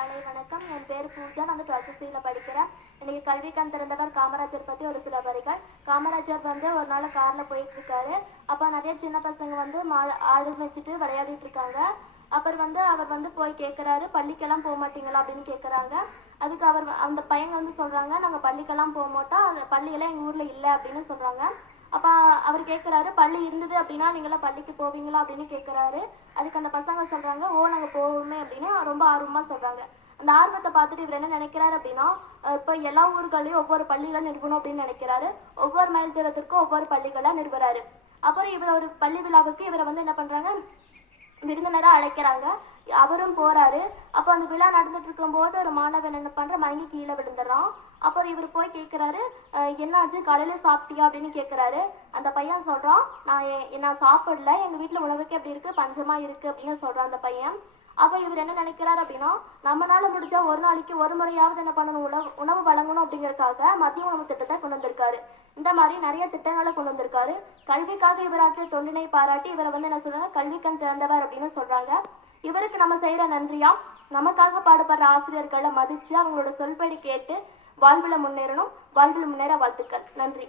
காலை வணக்கம். என் பேர் பூஜா. நான் 12th C படிக்கிறேன். இன்னைக்கு கல்வி கண் திறந்தவர் காமராஜர் பற்றி ஒரு சில வரிகள். காமராஜர் ஒரு நாள் காரில் போயிட்டு இருக்காரு. அப்போ நிறைய சின்ன பசங்க ஆடு வச்சுட்டு விளையாடிட்டு இருக்காங்க. அப்புறம் அவர் போய் கேட்குறாரு, பள்ளிக்கெல்லாம் போக மாட்டீங்களா அப்படின்னு கேட்குறாங்க. அதுக்கு அந்த பையங்க சொல்கிறாங்க, நாங்கள் பள்ளிக்கெல்லாம் போக மாட்டோம், அந்த பள்ளியெல்லாம் எங்கள் ஊரில் இல்லை அப்படின்னு சொல்கிறாங்க. அப்போ அவர் கேட்குறாரு, பள்ளி இருந்தது அப்படின்னா நீங்களாம் பள்ளிக்கு போவீங்களா அப்படின்னு கேட்குறாரு. அதுக்கு அந்த பசங்க சொல்கிறாங்க, ஓ நாங்கள் போவோமே அப்படின்னு ரொம்ப ஆர்வமாக சொல்கிறாங்க. அந்த ஆர்வத்தை பார்த்துட்டு இவர் என்ன நினைக்கிறாரு அப்படின்னா, இப்போ எல்லா ஊர்களையும் ஒவ்வொரு பள்ளிகளை நிறுவனம் அப்படின்னு நினைக்கிறாரு. ஒவ்வொரு மைல் தூரத்திற்கும் ஒவ்வொரு பள்ளிகளை நிறுவுறாரு. அப்புறம் இவர் ஒரு பள்ளி விழாவுக்கு இவரை என்ன பண்ணுறாங்க, விருந்தினராக அழைக்கிறாங்க. அவரும் போறாரு. அப்போ அந்த விழா நடந்துட்டு இருக்கும் போது ஒரு மாணவன் என்ன பண்ற, மயங்கி கீழே விழுந்துடுறான். அப்புறம் இவர் போய் கேட்கிறாரு, என்னாச்சு, காலையில சாப்பிட்டியா அப்படின்னு கேட்கிறாரு. அந்த பையன் சொல்றான், நான் சாப்பிடல, எங்க வீட்டுல உணவுக்கு எப்படி இருக்கு, பஞ்சமா இருக்கு அப்படின்னு சொல்றான் அந்த பையன். அப்போ இவர் என்ன நினைக்கிறாரு அப்படின்னா, நம்மளால முடிஞ்சா ஒரு நாளைக்கு ஒரு முறையாவது என்ன பண்ணணும், உணவு வழங்கணும் அப்படிங்கறதுக்காக மதிய உணவு திட்டத்தை கொண்டு வந்திருக்காரு. இந்த மாதிரி நிறைய திட்டங்களை கொண்டு வந்திருக்காரு. கல்விக்காக இவராற்ற தொண்டினை பாராட்டி இவரை என்ன சொல்றாங்க, கல்வி கண் திறந்தவர் அப்படின்னு சொல்றாங்க. இவருக்கு நம்ம செய்யற நன்றியா, நமக்காக பாடுபடுற ஆசிரியர்களை மதிச்சு அவங்களோட சொல்படி கேட்டு வாழ்வில் முன்னேறணும். வாழ்வில் முன்னேற வாழ்த்துக்கள். நன்றி.